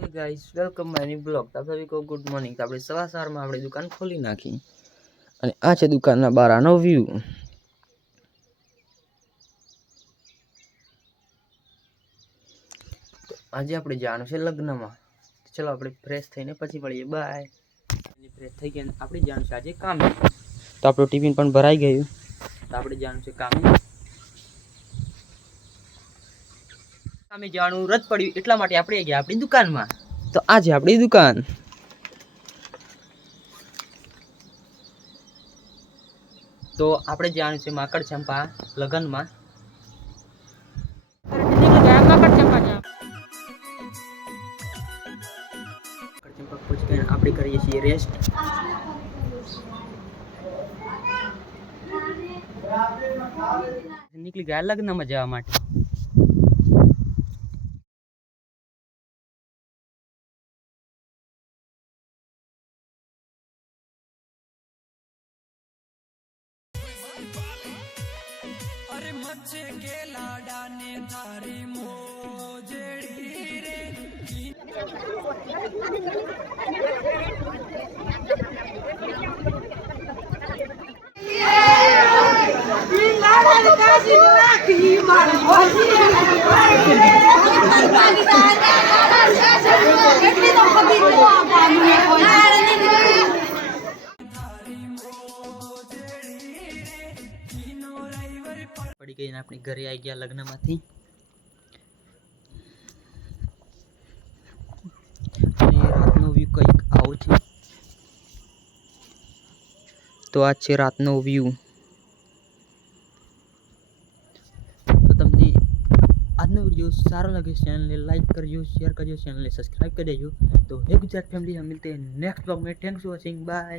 Hey guys, welcome my new blog. आप सभी को गुड मॉर्निंग. तो આપણે સવારમાં આપણે દુકાન ખોલી નાખી અને આ છે દુકાનના બહારનો વ્યૂ. તો આજે આપણે જવાનું છે લગ્નમાં. ચલો આપણે ફ્રેશ થઈને પછી મળીએ. બાય. ફ્રેશ થઈ ગયા આપણે જવાનું છે આજે કામે. તો આપણું ટિફિન પણ ભરાઈ ગયું. તો આપણે જવાનું છે કામે. કામે જવાનું રદ પડ્યું એટલા માટે આપણે ગયા આપણી દુકાનમાં. તો આજે આપણી દુકાન. તો આપણે જવાનું છે માકડ ચંપા લગ્નમાં. આપણે કરીએ છીએ રેસ્ટ. નીકળી ગયા લગ્નમાં જવા માટે. अरे मच्छे के लाडा ने थारी मोजड़ी रे પડી ગઈ ને આપણી ઘરે આવી ગયા લગ્નમાંથી. અને રાતનો વ્યૂ કંઈક આવો છે. તો આ છે રાતનો વ્યૂ. તો તમને આજનો વિડીયો સારો લાગે ચેનલને લાઈક કરજો, शेयर करજો, ચેનલને સબસ્ક્રાઇબ કરી દેજો. તો હે ગુજરાત ફેમિલી, हम मिलते हैं नेक्स्ट ब्लॉग में. Thanks for watching. बाय.